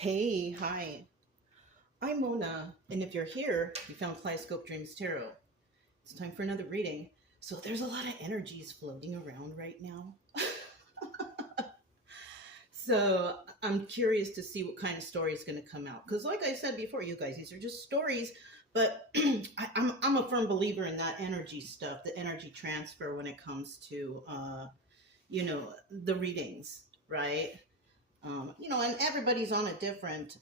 Hey, hi. I'm Mona, and if you're here, you found Kaleidoscope Dreams Tarot. It's time for another reading. So there's a lot of energies floating around right now. So I'm curious to see what kind of story is going to come out. Because like I said before, you guys, these are just stories, but I'm a firm believer in that energy stuff, the energy transfer when it comes to, the readings, right? And everybody's on a different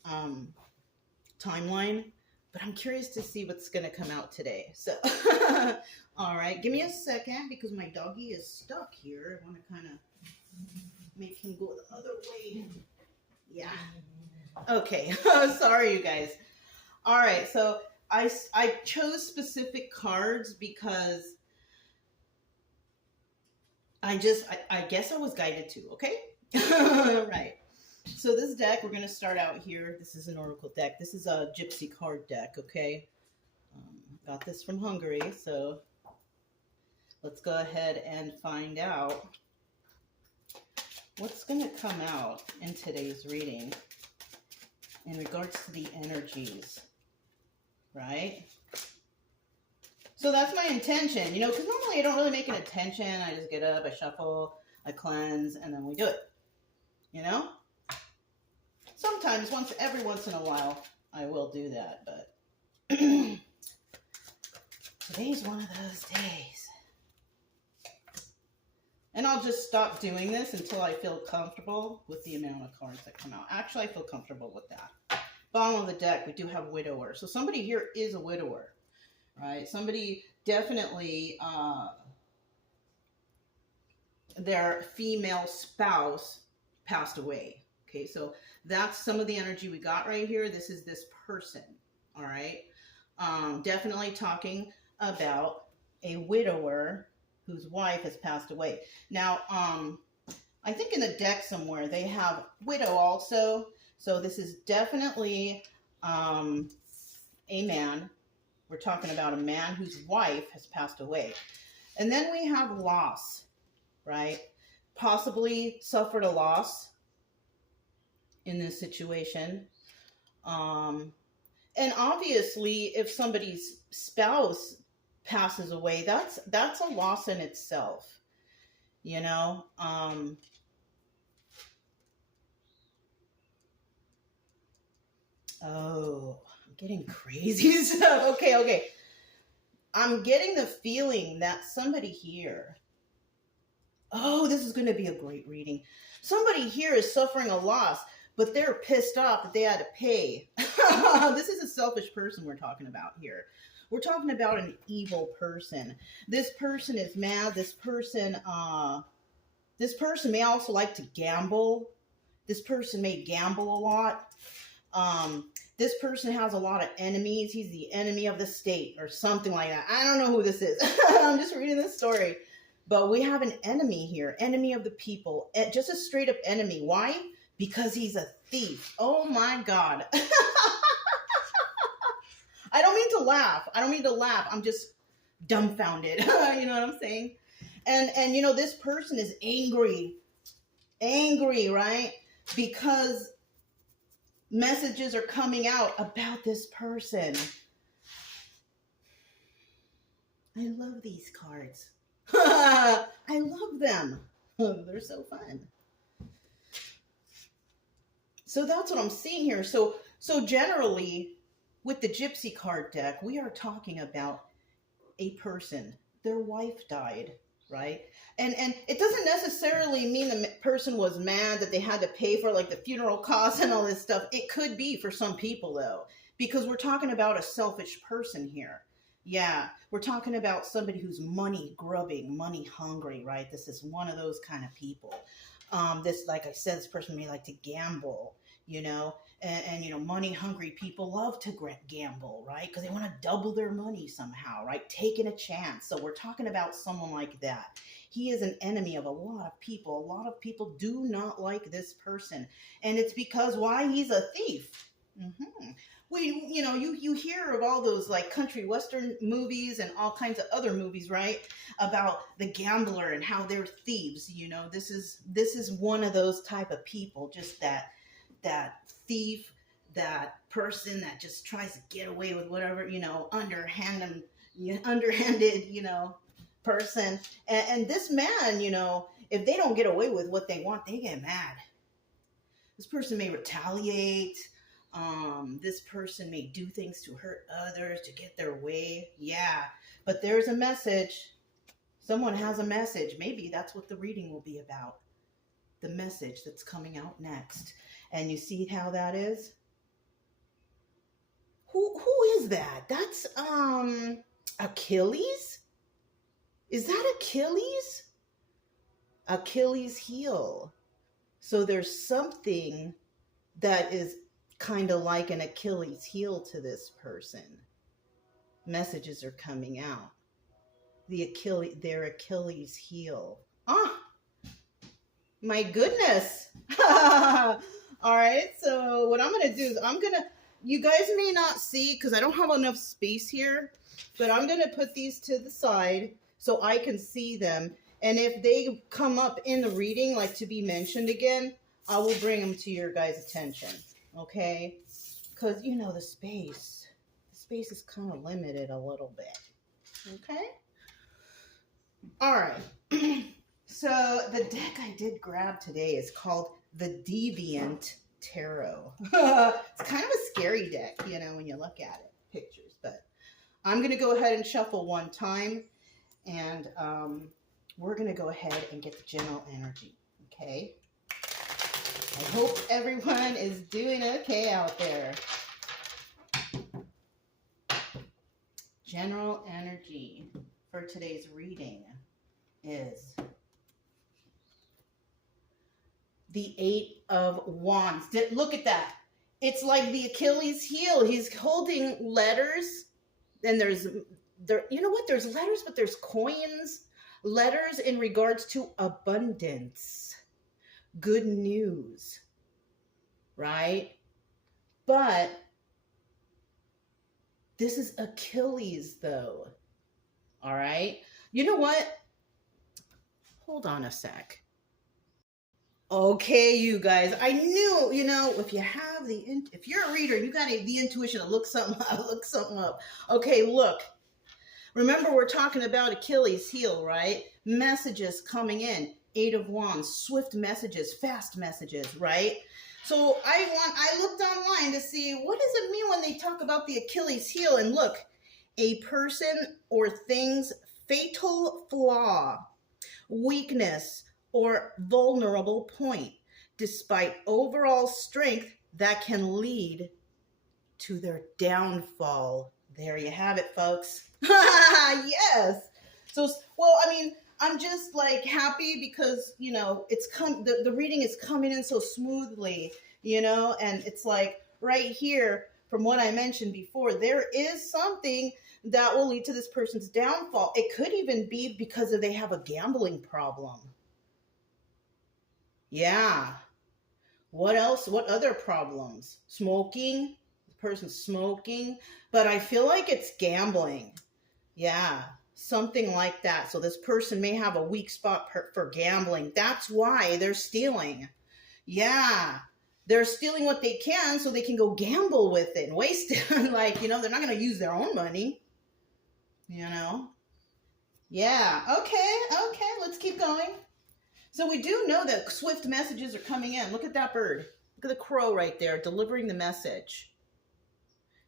timeline, but I'm curious to see what's going to come out today. So, all right, give me a second because my doggy is stuck here. I want to kind of make him go the other way. Yeah. Okay. Sorry, you guys. All right, so I chose specific cards because I guess I was guided to. Okay. Right. So this deck, we're going to start out here. This is an oracle deck. This is a gypsy card deck, okay? Got this from Hungary, so let's go ahead and find out what's going to come out in today's reading in regards to the energies, right? So that's my intention, because normally I don't really make an intention. I just get up, I shuffle, I cleanse, and then we do it, Sometimes, every once in a while, I will do that, but today's one of those days. And I'll just stop doing this until I feel comfortable with the amount of cards that come out. Actually, I feel comfortable with that. Bottom of the deck, we do have widower. So somebody here is a widower, right? Somebody definitely, their female spouse passed away. Okay, so that's some of the energy we got right here. This is this person, all right? Definitely talking about a widower whose wife has passed away. Now, I think in the deck somewhere they have widow also. So this is definitely a man. We're talking about a man whose wife has passed away. And then we have loss, right? Possibly suffered a loss in this situation. And obviously, if somebody's spouse passes away, that's a loss in itself, Oh, I'm getting crazy stuff. Okay. I'm getting the feeling that somebody here, this is going to be a great reading. Somebody here is suffering a loss, but they're pissed off that they had to pay. This is a selfish person we're talking about here. We're talking about an evil person. This person is mad. This person may also like to gamble. This person may gamble a lot. This person has a lot of enemies. He's the enemy of the state or something like that. I don't know who this is. I'm just reading this story. But we have an enemy here, enemy of the people, just a straight up enemy. Why? Because he's a thief. Oh my God. I don't mean to laugh. I'm just dumbfounded. You know what I'm saying? And this person is angry, right? Because messages are coming out about this person. I love these cards. I love them. They're so fun. So that's what I'm seeing here. So generally, with the Gypsy card deck, we are talking about a person. Their wife died, right? And it doesn't necessarily mean the person was mad that they had to pay for like the funeral costs and all this stuff. It could be for some people though, because we're talking about a selfish person here. Yeah, we're talking about somebody who's money grubbing, money hungry, right? This is one of those kind of people. This, like I said, this person may like to gamble, and money hungry people love to gamble, right? Because they want to double their money somehow, right? Taking a chance. So we're talking about someone like that. He is an enemy of a lot of people. A lot of people do not like this person. And it's because why? He's a thief. Mm-hmm. You hear of all those like country western movies and all kinds of other movies, right? About the gambler and how they're thieves. This is one of those type of people, just that that thief, that person that just tries to get away with whatever, underhanded, person. And this man, if they don't get away with what they want, they get mad. This person may retaliate. This person may do things to hurt others, to get their way. Yeah, but there's a message. Someone has a message. Maybe that's what the reading will be about. The message that's coming out next. And you see how that is? Who is that? That's Achilles? Is that Achilles? Achilles heel. So there's something that is kind of like an Achilles heel to this person. Messages are coming out. Their Achilles heel. My goodness. All right. So what I'm going to do is you guys may not see because I don't have enough space here, but I'm going to put these to the side so I can see them. And if they come up in the reading, like to be mentioned again, I will bring them to your guys' attention. Okay? Because, the space is kind of limited a little bit. Okay? All right. So the deck I did grab today is called the Deviant Tarot. It's kind of a scary deck, when you look at it, pictures. But I'm going to go ahead and shuffle one time. And we're going to go ahead and get the general energy. Okay? I hope everyone is doing okay out there. General energy for today's reading is the Eight of Wands. Look at that. It's like the Achilles heel. He's holding letters. And there's letters, but there's coins. Letters in regards to abundance. Good news. Right? But this is Achilles, though. All right? You know what? Hold on a sec. Okay, you guys. I knew, if you're a reader, you got the intuition to look something up. Okay, look. Remember, we're talking about Achilles heel, right? Messages coming in. Eight of Wands. Swift messages. Fast messages, right? So I looked online to see what does it mean when they talk about the Achilles heel. And look, a person or thing's fatal flaw, weakness, or vulnerable point, despite overall strength that can lead to their downfall. There you have it, folks. Yes. So, I'm just happy because, the reading is coming in so smoothly, and it's right here from what I mentioned before, there is something that will lead to this person's downfall. It could even be because they have a gambling problem. Yeah. What else? What other problems? Smoking. The person's smoking. But I feel like it's gambling. Yeah. Something like that. So this person may have a weak spot for gambling. That's why they're stealing. Yeah. They're stealing what they can so they can go gamble with it and waste it. They're not going to use their own money. Yeah. Okay. Let's keep going. So we do know that swift messages are coming in. Look at that bird. Look at the crow right there delivering the message.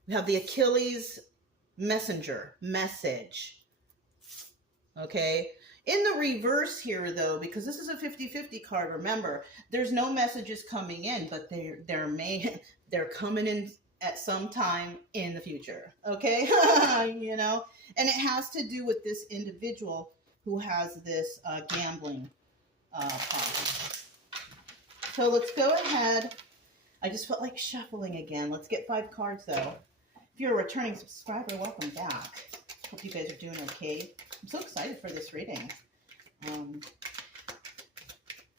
We have the Achilles messenger, message. Okay. In the reverse here, though, because this is a 50-50 card, remember, there's no messages coming in, but they're coming in at some time in the future. Okay. And it has to do with this individual who has this gambling problem. So let's go ahead. I just felt like shuffling again. Let's get 5 cards, though. If you're a returning subscriber, welcome back. Hope you guys are doing okay. I'm so excited for this reading.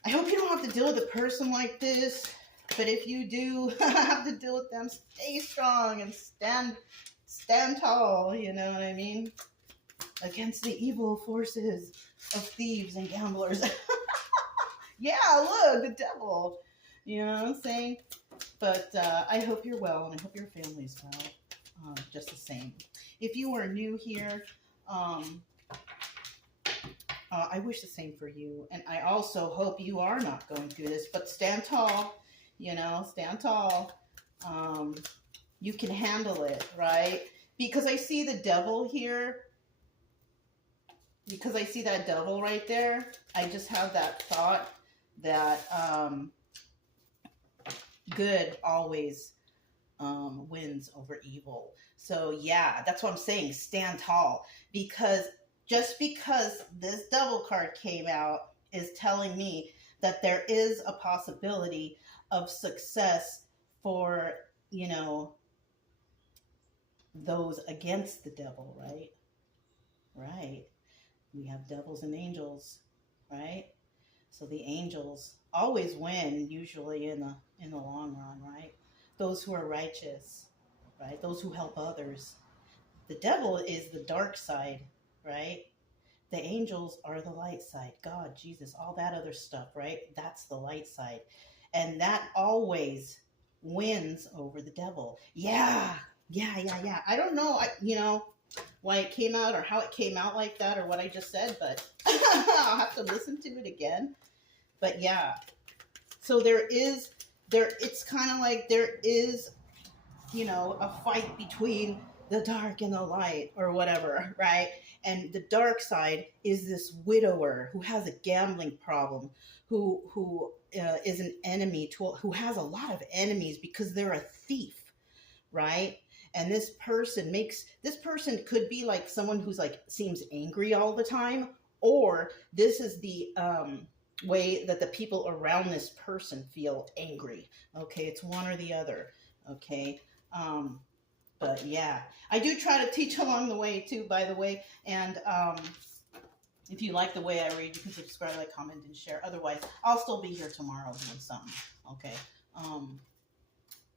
I hope you don't have to deal with a person like this, but if you do have to deal with them, stay strong and stand tall, you know what I mean? Against the evil forces of thieves and gamblers. Yeah, look, the devil. You know what I'm saying? But I hope you're well, and I hope your family's well, just the same. If you are new here, I wish the same for you. And I also hope you are not going through this, but stand tall, stand tall. You can handle it, right? Because I see the devil here. Because I see that devil right there, I just have that thought that good always wins over evil. So yeah, that's what I'm saying. Stand tall. Because just because this devil card came out is telling me that there is a possibility of success for, those against the devil, right? Right. We have devils and angels, right? So the angels always win, usually in the long run, right? Those who are righteous, right? Those who help others. The devil is the dark side, right? The angels are the light side. God, Jesus, all that other stuff, right? That's the light side. And that always wins over the devil. Yeah. I don't know, why it came out or how it came out like that or what I just said, but I'll have to listen to it again. But yeah, so it's kind of like there is, a fight between the dark and the light or whatever, right? And the dark side is this widower who has a gambling problem, who is an enemy who has a lot of enemies because they're a thief, right? And this person could be like someone who's like seems angry all the time, or this is the way that the people around this person feel angry. Okay, it's one or the other. Okay, but yeah, I do try to teach along the way too, by the way. And if you like the way I read, you can subscribe, like, comment, and share. Otherwise, I'll still be here tomorrow doing something. Okay,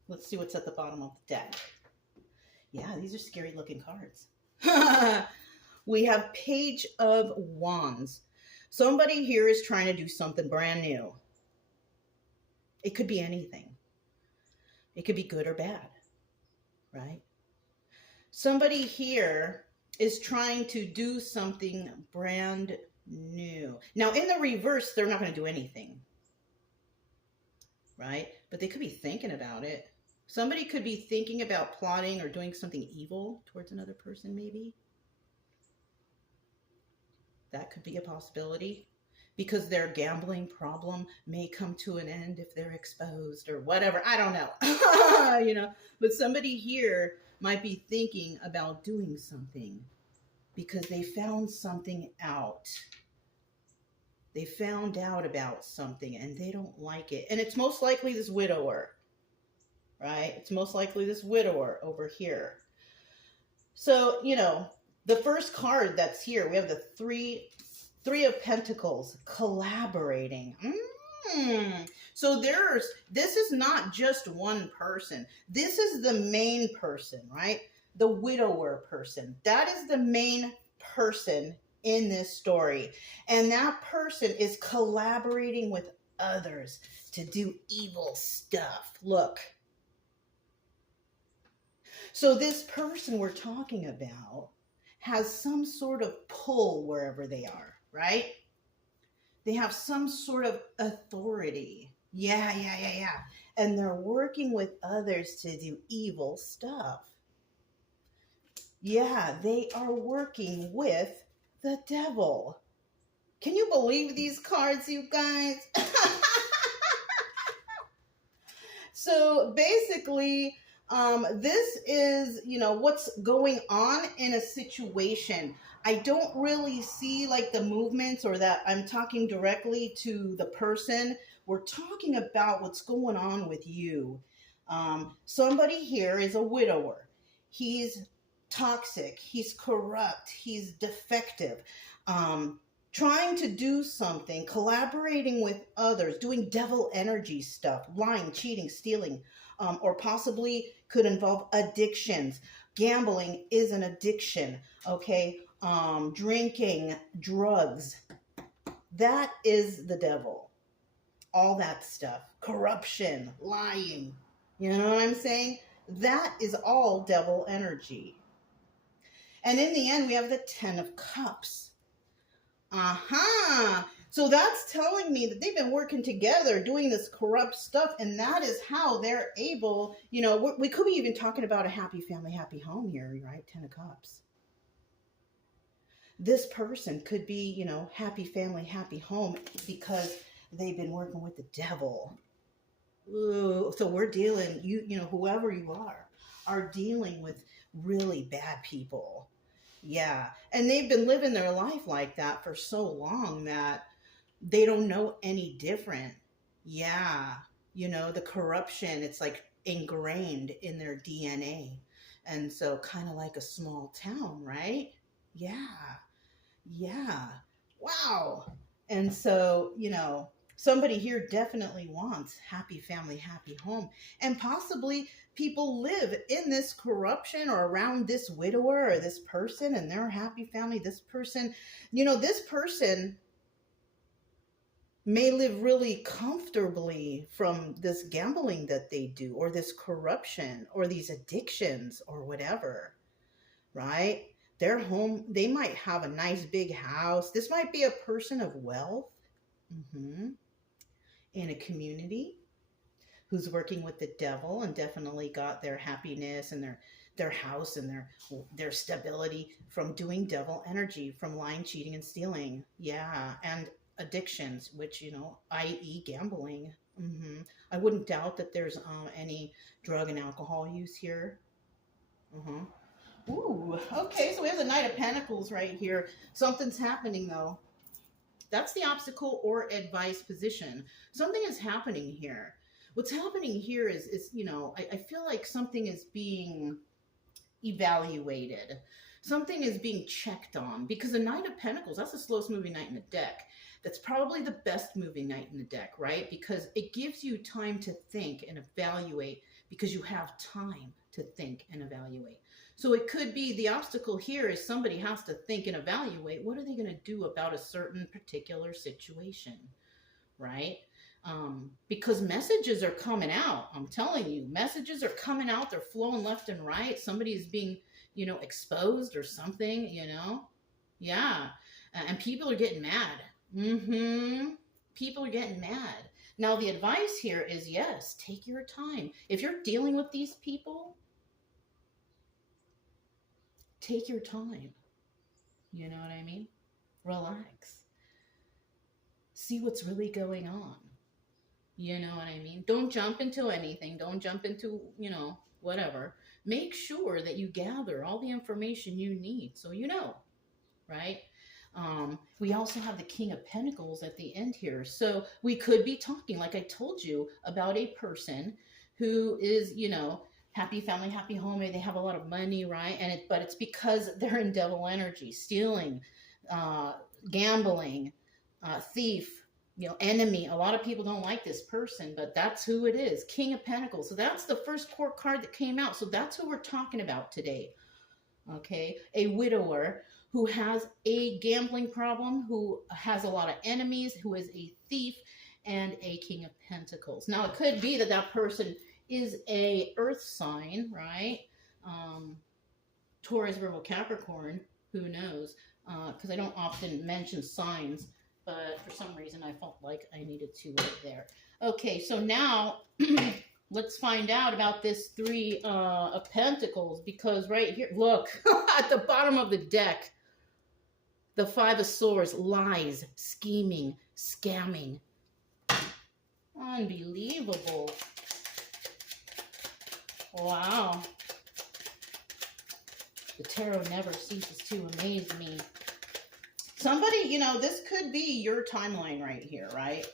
let's see what's at the bottom of the deck. Yeah, these are scary looking cards. We have Page of Wands. Somebody here is trying to do something brand new. It could be anything. It could be good or bad, right? Somebody here is trying to do something brand new. Now, in the reverse, they're not going to do anything, right? But they could be thinking about it. Somebody could be thinking about plotting or doing something evil towards another person, maybe. That could be a possibility, because their gambling problem may come to an end if they're exposed or whatever. I don't know. But somebody here might be thinking about doing something because they found something out. They found out about something and they don't like it. And it's most likely this widower. Right? It's most likely this widower over here. So, the first card that's here, we have the three of Pentacles, collaborating. So this is not just one person. This is the main person, right? The widower person. That is the main person in this story. And that person is collaborating with others to do evil stuff. Look. So this person we're talking about has some sort of pull wherever they are, right? They have some sort of authority. Yeah. And they're working with others to do evil stuff. Yeah, they are working with the devil. Can you believe these cards, you guys? So basically, this is, what's going on in a situation. I don't really see like the movements or that I'm talking directly to the person. We're talking about what's going on with you. Somebody here is a widower. He's toxic. He's corrupt. He's defective. Trying to do something, collaborating with others, doing devil energy stuff, lying, cheating, stealing, or possibly could involve addictions. Gambling is an addiction, okay? Drinking, drugs, that is the devil. All that stuff. Corruption, lying, You know what I'm saying? That is all devil energy. And in the end, we have the Ten of Cups. Uh-huh. So that's telling me that they've been working together doing this corrupt stuff, and that is how they're able, we could be even talking about a happy family, happy home here, right? Ten of Cups. This person could be, happy family, happy home because they've been working with the devil. Ooh, so we're dealing, whoever you are dealing with really bad people. Yeah. And they've been living their life like that for so long that they don't know any different. Yeah. The corruption, it's like ingrained in their DNA. And so, kind of like a small town, right? Yeah. Yeah. Wow. And so, somebody here definitely wants happy family, happy home. And possibly people live in this corruption or around this widower or this person and their happy family. This person, this person may live really comfortably from this gambling that they do or this corruption or these addictions or whatever, right? Their home, they might have a nice big house. This might be a person of wealth, in a community who's working with the devil and definitely got their happiness and their house and their stability from doing devil energy, from lying, cheating, and stealing. Yeah, and addictions, which i.e. gambling. I wouldn't doubt that there's any drug and alcohol use here. Ooh, okay, so we have the Knight of Pentacles right here. Something's happening though. That's the obstacle or advice position. Something is happening here. What's happening here is I feel like something is being evaluated. Something is being checked on because the Knight of Pentacles, that's the slowest moving knight in the deck. That's probably the best moving knight in the deck, right? Because it gives you time to think and evaluate because you have time to think and evaluate. So it could be the obstacle here is somebody has to think and evaluate what are they going to do about a certain particular situation, right? Because messages are coming out. I'm telling you, messages are coming out. They're flowing left and right. Somebody is being, exposed or something, Yeah. And people are getting mad. People are getting mad. Now, the advice here is, yes, take your time. If you're dealing with these people, take your time. You know what I mean? Relax. See what's really going on. You know what I mean? Don't jump into anything. Don't jump into, whatever. Make sure that you gather all the information you need so right? We also have the King of Pentacles at the end here. So we could be talking, like I told you, about a person who is, happy family, happy home. They have a lot of money, right? But it's because they're in devil energy, stealing, gambling, thief, enemy. A lot of people don't like this person, but that's who it is. King of Pentacles. So that's the first court card that came out. So that's who we're talking about today. Okay. A widower who has a gambling problem, who has a lot of enemies, who is a thief, and a King of Pentacles. Now, it could be that that person is a earth sign, right? Taurus, Virgo, Capricorn. Who knows? Because I don't often mention signs, but for some reason I felt like I needed to right there. Okay, so now let's find out about this Three of Pentacles, because right here, look, at the bottom of the deck, the Five of Swords, lies, scheming, scamming. Unbelievable. Wow. The tarot never ceases to amaze me. Somebody, this could be your timeline right here, right?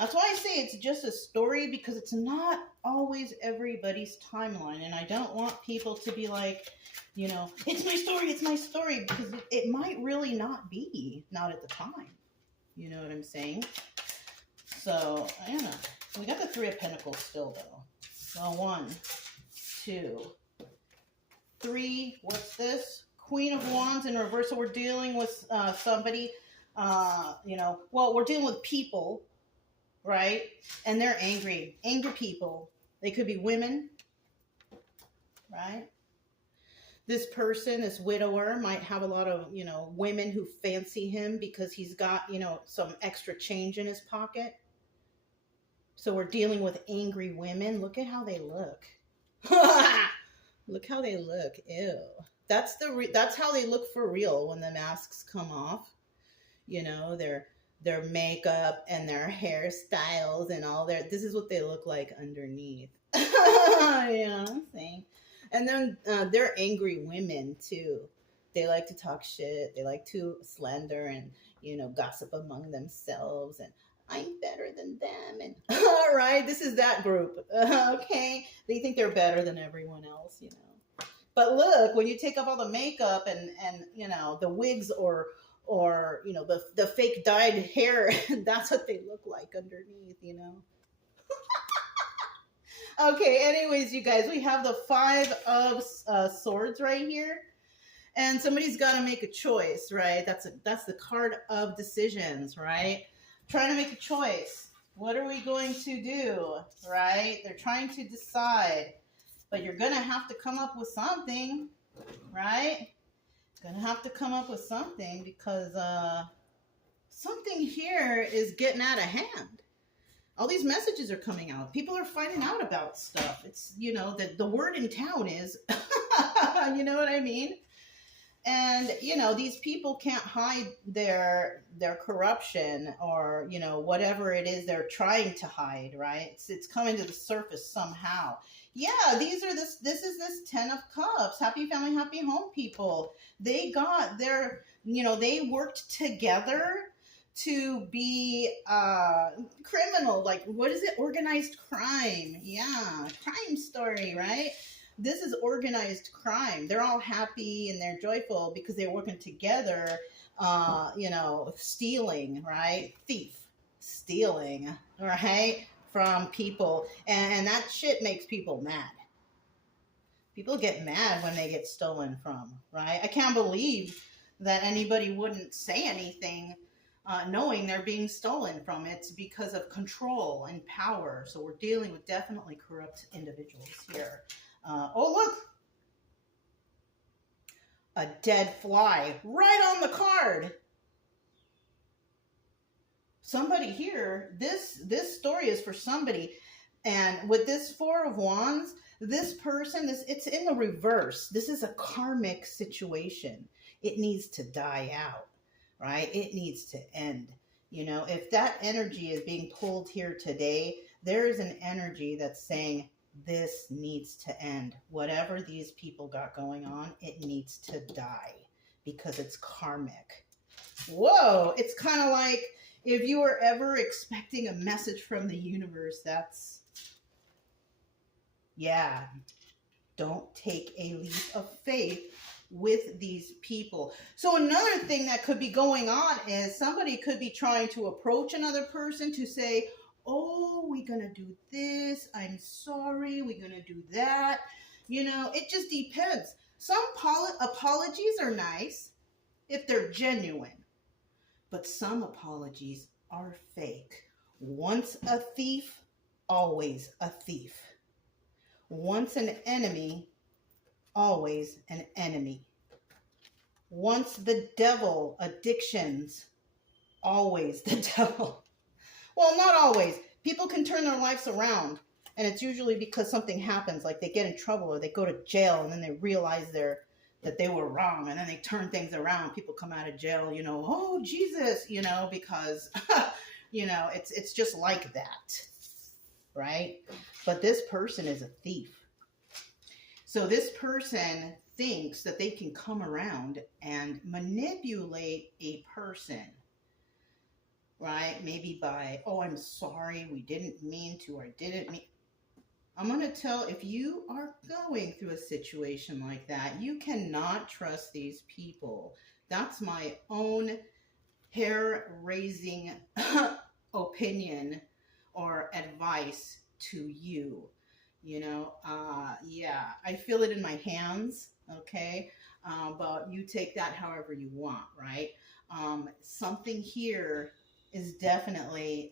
That's why I say it's just a story, because it's not always everybody's timeline. And I don't want people to be like, it's my story, because it might really not be, not at the time. You know what I'm saying? So, I don't know. We got the Three of Pentacles still, though. Well, 1, 2, 3. What's this? Queen of Wands in reverse. So we're dealing with somebody, we're dealing with people, right? And they're angry. Angry people. They could be women, right? This person, this widower, might have a lot of, women who fancy him because he's got, some extra change in his pocket. So we're dealing with angry women. Look at how they look. Look how they look. Ew. That's how they look for real when the masks come off. Their makeup and their hairstyles and all this is what they look like underneath. You know what I'm saying? And then they're angry women too. They like to talk shit. They like to slander and, gossip among themselves. And I'm better than them. And all right, this is that group. Okay. They think they're better than everyone else, But look, when you take off all the makeup and the wigs or the fake dyed hair, that's what they look like underneath, Okay, anyways, you guys, we have the 5 of Swords right here. And somebody's got to make a choice, right? That's the card of decisions, right? Trying to make a choice. What are we going to do, right? They're trying to decide. But you're going to have to come up with something, right? Going to have to come up with something because something here is getting out of hand. All these messages are coming out. People are finding out about stuff. It's, the word in town is, you know what I mean? And, these people can't hide their corruption or, whatever it is they're trying to hide, right? It's coming to the surface somehow. Yeah, this is this 10 of Cups. Happy family, happy home people. They got their, they worked together to be criminal. Like, what is it? Organized crime. Yeah, crime story, right? This is organized crime. They're all happy and they're joyful because they're working together, stealing, right? Thief, stealing, right? From people. And that shit makes people mad. People get mad when they get stolen from, right? I can't believe that anybody wouldn't say anything knowing they're being stolen from. It's because of control and power. So we're dealing with definitely corrupt individuals here. Oh, look. A dead fly right on the card. Somebody here, this story is for somebody. And with this 4 of Wands, this person, it's in the reverse. This is a karmic situation. It needs to die out, right? It needs to end. If that energy is being pulled here today, there is an energy that's saying, this needs to end. Whatever these people got going on, it needs to die because it's karmic. Whoa, it's kind of like if you were ever expecting a message from the universe, don't take a leap of faith with these people. So another thing that could be going on is somebody could be trying to approach another person to say, oh, we're going to do this. I'm sorry. We're going to do that. It just depends. Some apologies are nice if they're genuine, but some apologies are fake. Once a thief, always a thief. Once an enemy, always an enemy. Once the devil, addictions, always the devil. Well, not always. People can turn their lives around, and it's usually because something happens, like they get in trouble or they go to jail, and then they realize that they were wrong, and then they turn things around. People come out of jail, oh, Jesus, because, it's just like that, right? But this person is a thief. So this person thinks that they can come around and manipulate a person, right? Maybe by, oh, I'm sorry, we didn't mean to, or didn't mean. I'm going to tell, if you are going through a situation like that, you cannot trust these people. That's my own hair-raising opinion or advice to you. I feel it in my hands, okay? But you take that however you want, right? Something here is definitely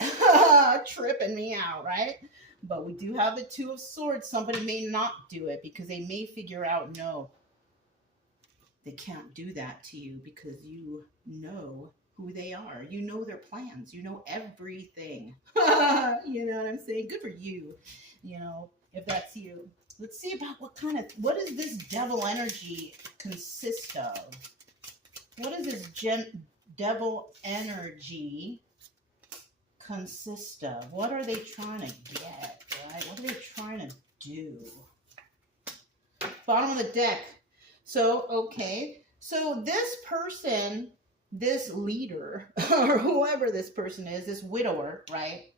tripping me out, right? But we do have the Two of Swords. Somebody may not do it because they may figure out, no, they can't do that to you because you know who they are. You know their plans. You know everything. You know what I'm saying? Good for you. You know, if that's you. Let's see about what does this devil energy consist of? What does this devil energy consist of? What are they trying to get, right? What are they trying to do? Bottom of the deck. So, okay. So this person, this leader, or whoever this person is, this widower, right,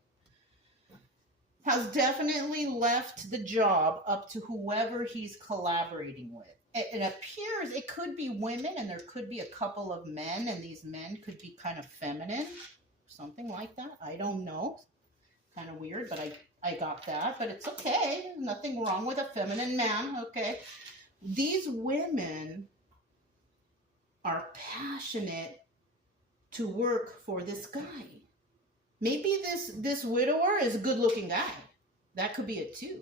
has definitely left the job up to whoever he's collaborating with. It appears it could be women and there could be a couple of men, and these men could be kind of feminine, something like that. I don't know. Kind of weird, but I got that. But it's okay. Nothing wrong with a feminine man, okay? These women are passionate to work for this guy. Maybe this widower is a good-looking guy. That could be it too.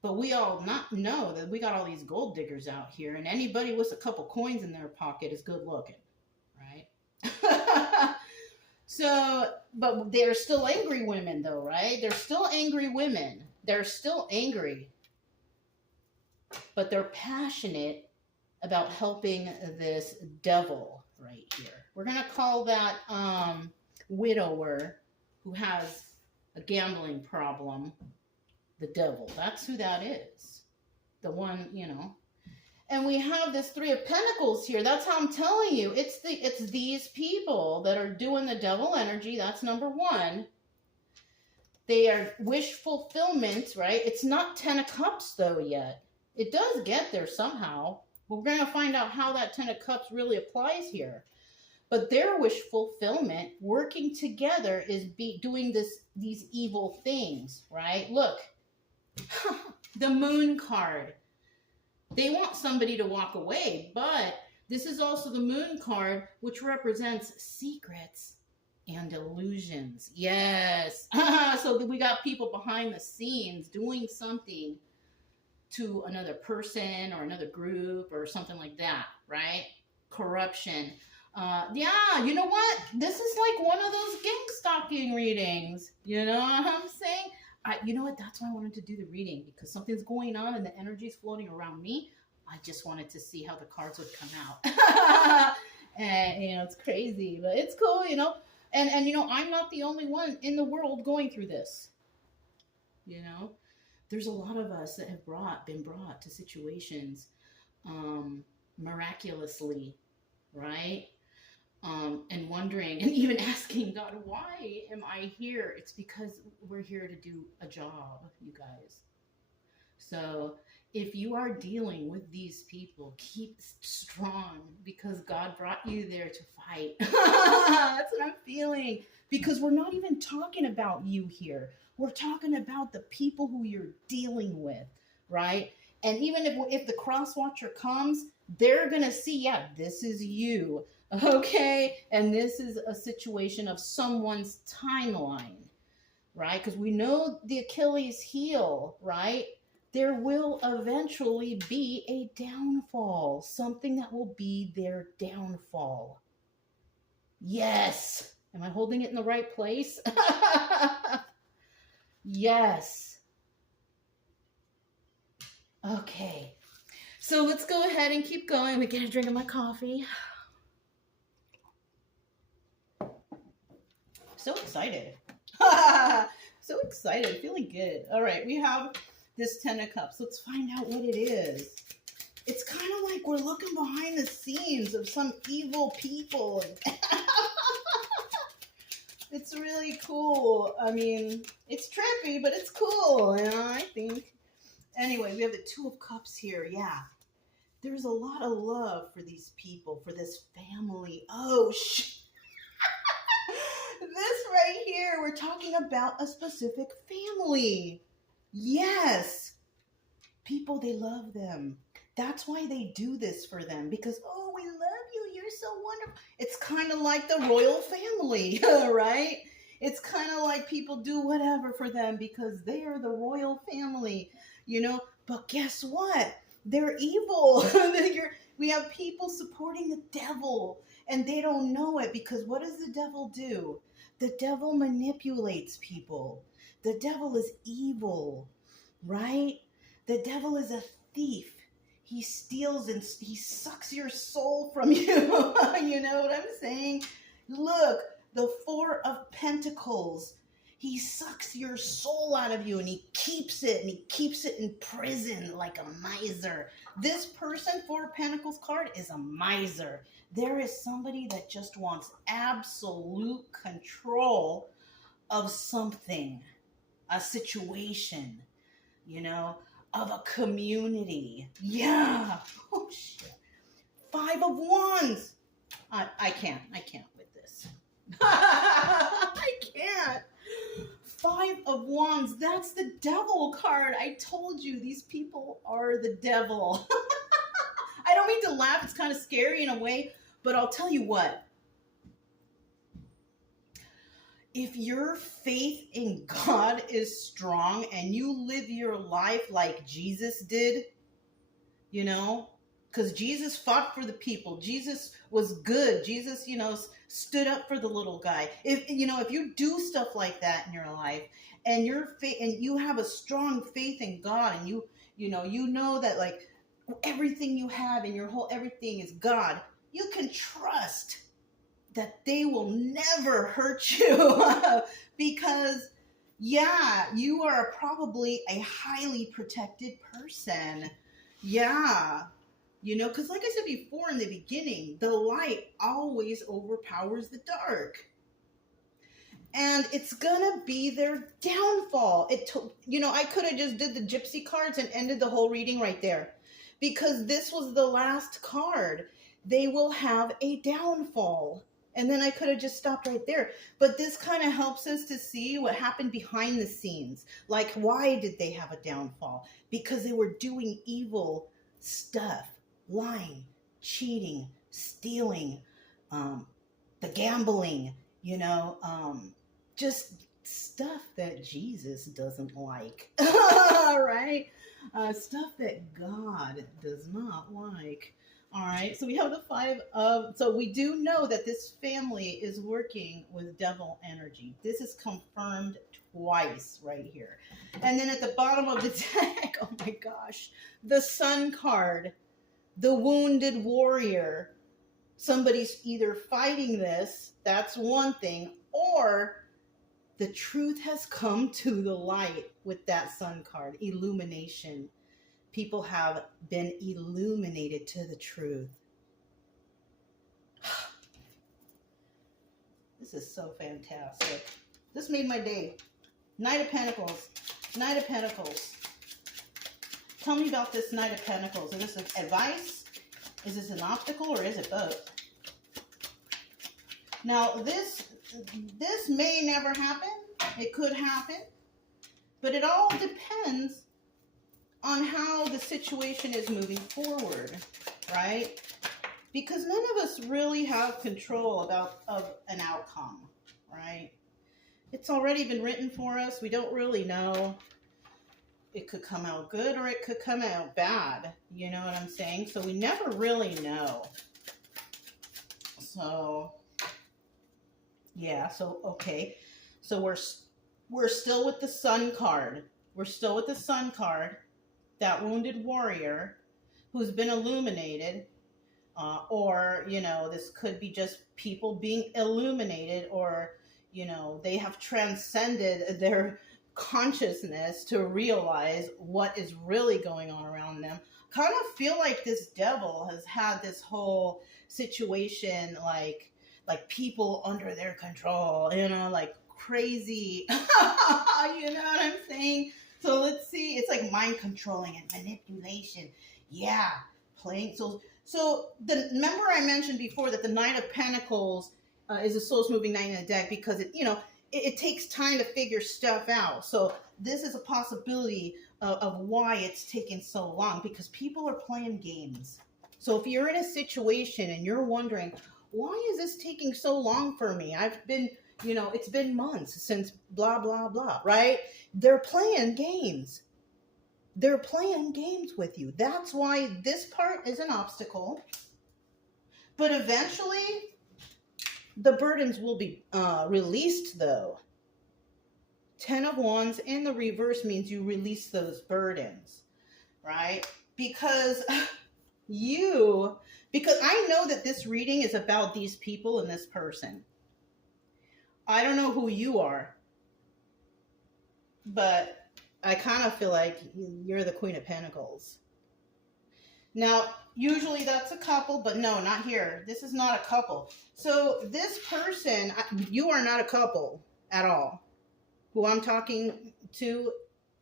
But we all not know that we got all these gold diggers out here, and anybody with a couple coins in their pocket is good looking, right? So, but they're still angry women though, right? They're still angry women. They're still angry. But they're passionate about helping this devil right here. We're going to call that widower who has a gambling problem, the devil. That's who that is. The one, you know. And we have this Three of Pentacles here. That's how I'm telling you. It's these people that are doing the devil energy. That's number one. They are wish fulfillment, right? It's not Ten of Cups, though, yet. It does get there somehow. But we're going to find out how that Ten of Cups really applies here. But their wish fulfillment, working together, is doing these evil things, right? Look, the Moon card. They want somebody to walk away, but this is also the Moon card, which represents secrets and illusions. Yes. So we got people behind the scenes doing something to another person or another group or something like that, right? Corruption. Yeah, you know what? This is like one of those gang stalking readings. You know what I'm saying? You know what? That's why I wanted to do the reading, because something's going on and the energy's floating around me. I just wanted to see how the cards would come out. And, you know, it's crazy, but it's cool, you know. And you know, I'm not the only one in the world going through this. You know, there's a lot of us that have been brought to situations miraculously, right? And wondering and even asking God, why am I here? It's because we're here to do a job, you guys. So if you are dealing with these people, keep strong, because God brought you there to fight. That's what I'm feeling. Because we're not even talking about you here. We're talking about the people who you're dealing with, right? And even if the cross watcher comes, they're going to see, yeah, this is you. Okay, and this is a situation of someone's timeline, right? Because we know the Achilles heel, right? There will eventually be a downfall, something that will be their downfall. Yes. Am I holding it in the right place? Yes. Okay. So let's go ahead and keep going. We get a drink of my coffee. So excited. So excited. Feeling good. All right. We have this Ten of Cups. Let's find out what it is. It's kind of like we're looking behind the scenes of some evil people. It's really cool. I mean, it's trippy, but it's cool, you know, I think. Anyway, we have the Two of Cups here. Yeah. There's a lot of love for these people, for this family. Oh, this right here, we're talking about a specific family. Yes. People, they love them. That's why they do this for them. Because, oh, we love you. You're so wonderful. It's kind of like the royal family, right? It's kind of like people do whatever for them because they are the royal family, you know. But guess what? They're evil. We have people supporting the devil and they don't know it because what does the devil do? The devil manipulates people. The devil is evil, right? The devil is a thief. He steals and he sucks your soul from you. You know what I'm saying? Look, the Four of Pentacles. He sucks your soul out of you and he keeps it in prison like a miser. This person, Four of Pentacles card, is a miser. There is somebody that just wants absolute control of something, a situation, you know, of a community. Yeah. Oh, shit. Five of Wands. I can't with this. I can't. Five of Wands. That's the devil card. I told you these people are the devil. I don't mean to laugh. It's kind of scary in a way, but I'll tell you what. If your faith in God is strong and you live your life like Jesus did, you know, because Jesus fought for the people. Jesus was good. Jesus, you know, stood up for the little guy. If you do stuff like that in your life and your faith and you have a strong faith in God and you know that like everything you have and your whole everything is God, you can trust that they will never hurt you because, yeah, you are probably a highly protected person. Yeah, you know, because like I said before in the beginning, the light always overpowers the dark. And it's gonna be their downfall. I could have just did the gypsy cards and ended the whole reading right there because this was the last card. They will have a downfall. And then I could have just stopped right there. But this kind of helps us to see what happened behind the scenes. Like, why did they have a downfall? Because they were doing evil stuff. Lying, cheating, stealing, the gambling, just stuff that Jesus doesn't like. Right? Stuff that God does not like. All right, so we have the so we do know that this family is working with devil energy. This is confirmed twice right here. And then at the bottom of the deck, oh my gosh, the Sun card, the wounded warrior. Somebody's either fighting this, that's one thing, or the truth has come to the light with that Sun card, illumination. People have been illuminated to the truth. This is so fantastic. This made my day. Knight of Pentacles. Knight of Pentacles. Tell me about this Knight of Pentacles. Is this advice? Is this an obstacle or is it both? Now, this may never happen. It could happen. But it all depends on how the situation is moving forward, right? Because none of us really have control of an outcome, right? It's already been written for us. We don't really know. It could come out good or it could come out bad. You know what I'm saying? So we never really know. So, yeah. So, okay. So we're still with the Sun card. We're still with the Sun card. That wounded warrior who's been illuminated, or, this could be just people being illuminated, or, they have transcended their consciousness to realize what is really going on around them. Kind of feel like this devil has had this whole situation like people under their control, like crazy, you know what I'm saying? So let's see. It's like mind controlling and manipulation. Yeah, playing. So remember I mentioned before that the Knight of Pentacles is the slowest moving knight in the deck because it takes time to figure stuff out. So this is a possibility of why it's taking so long because people are playing games. So if you're in a situation and you're wondering, why is this taking so long for me? I've been You know, it's been months since blah, blah, blah, right? They're playing games. They're playing games with you. That's why this part is an obstacle. But eventually, the burdens will be released, though. 10 of Wands in the reverse means you release those burdens, right? Because because I know that this reading is about these people and this person. I don't know who you are, but I kind of feel like you're the Queen of Pentacles. Now, usually that's a couple, but no, not here. This is not a couple. So this person, you are not a couple at all. Who I'm talking to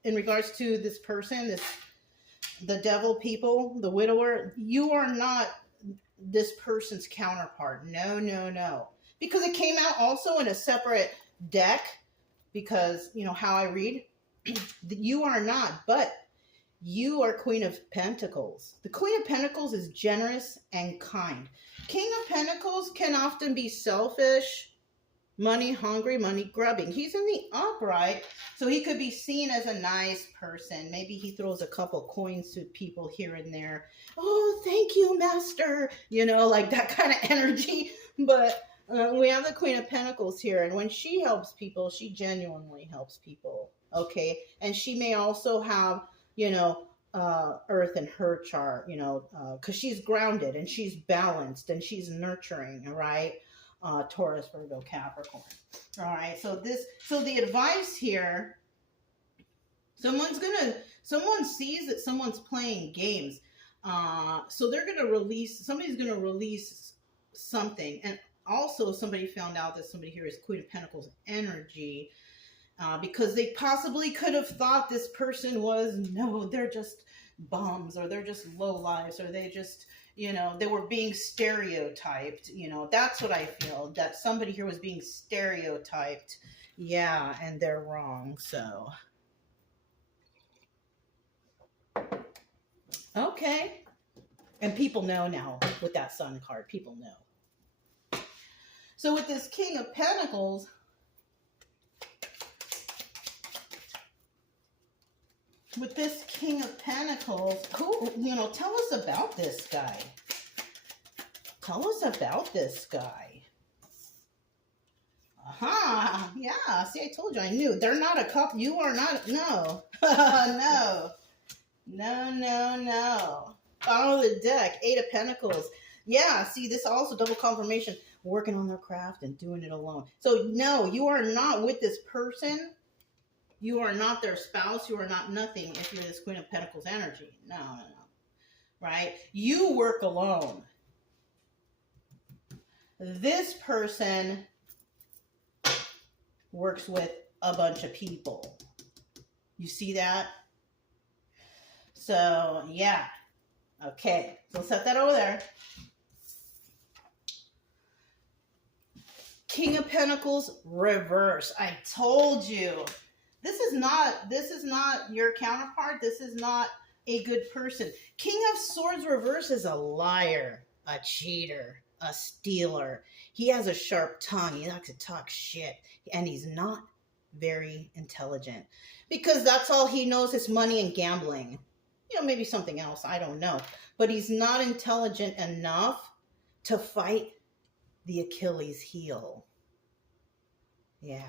in regards to this person, the devil people, the widower, you are not this person's counterpart. No, no, no. Because it came out also in a separate deck, because, you know, how I read, you are not, but you are Queen of Pentacles. The Queen of Pentacles is generous and kind. King of Pentacles can often be selfish, money hungry, money grubbing. He's in the upright, so he could be seen as a nice person. Maybe he throws a couple coins to people here and there. Oh, thank you, master. You know, like that kind of energy. But we have the Queen of Pentacles here, and when she helps people, she genuinely helps people. Okay, and she may also have, you know, Earth in her chart, you know, because she's grounded and she's balanced and she's nurturing, right? Taurus, Virgo, Capricorn. All right, so the advice here, someone sees that someone's playing games, so somebody's gonna release something. And also somebody found out that somebody here is Queen of Pentacles energy, because they possibly could have thought this person was, no, they're just bums, or they're just low lives, or they just, you know, they were being stereotyped. You know, that's what I feel, that somebody here was being stereotyped. Yeah, and they're wrong. So, okay. And people know now with that Sun card. People know. So with this King of Pentacles, who, you know, tell us about this guy. Tell us about this guy. Aha, yeah, see, I told you, I knew. They're not a couple. You are not, no. No. Bottom of the deck, 8 of Pentacles. Yeah, see, this also double confirmation. Working on their craft and doing it alone. So, no, you are not with this person. You are not their spouse. You are not nothing if you're this Queen of Pentacles energy. No. Right? You work alone. This person works with a bunch of people. You see that? So, yeah. Okay. So, set that over there. King of Pentacles reverse. I told you. This is not your counterpart. This is not a good person. King of Swords reverse is a liar, a cheater, a stealer. He has a sharp tongue. He likes to talk shit. And he's not very intelligent, because that's all he knows is money and gambling. You know, maybe something else. I don't know. But he's not intelligent enough to fight the Achilles heel. Yeah.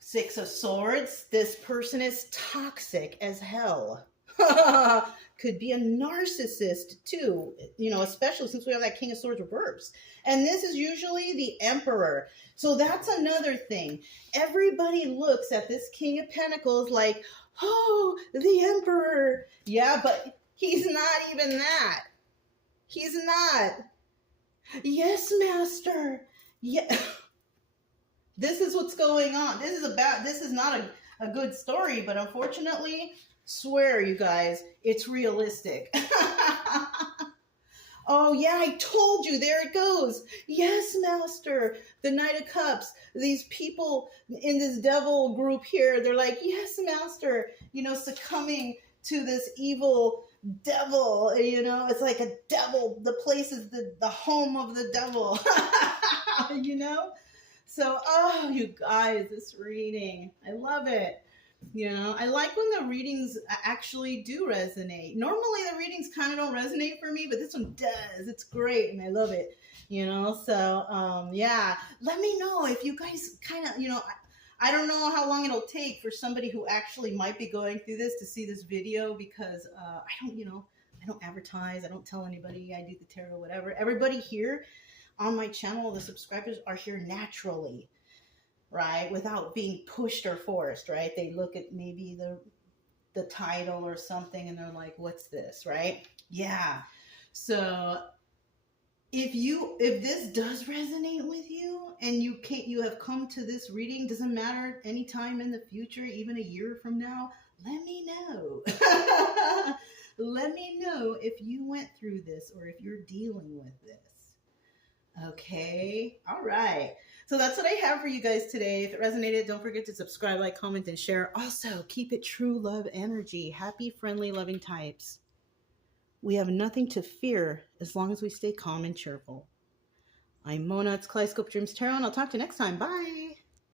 6 of Swords. This person is toxic as hell. Could be a narcissist too, you know, especially since we have that King of Swords reverse. And this is usually the Emperor. So that's another thing. Everybody looks at this King of Pentacles like, oh, the Emperor. Yeah, but he's not even that. He's not. Yes, Master. Yeah. This is what's going on. This is not a good story, but unfortunately, swear, you guys, it's realistic. Oh, yeah, I told you. There it goes. Yes, Master. The Knight of Cups. These people in this devil group here, they're like, yes, Master. You know, succumbing to this evil devil. You know, it's like a devil. The place is the home of the devil. You know? So, oh, you guys, this reading, I love it. You know, I like when the readings actually do resonate. Normally, the readings kind of don't resonate for me, but this one does. It's great, and I love it. You know, so yeah, let me know if you guys kind of, you know, I don't know how long it'll take for somebody who actually might be going through this to see this video, because I don't, you know, I don't advertise. I don't tell anybody I do the tarot, whatever. Everybody here on my channel, the subscribers are here naturally, right? Without being pushed or forced, right? They look at maybe the title or something and they're like, what's this, right? Yeah. So if this does resonate with you and you have come to this reading, doesn't matter, anytime in the future, even a year from now, let me know. Let me know if you went through this or if you're dealing with this. Okay. All right. So that's what I have for you guys today. If it resonated, don't forget to subscribe, like, comment, and share. Also, keep it true love energy. Happy, friendly, loving types. We have nothing to fear as long as we stay calm and cheerful. I'm Mona. It's Kaleidoscope Dreams Tarot, and I'll talk to you next time. Bye.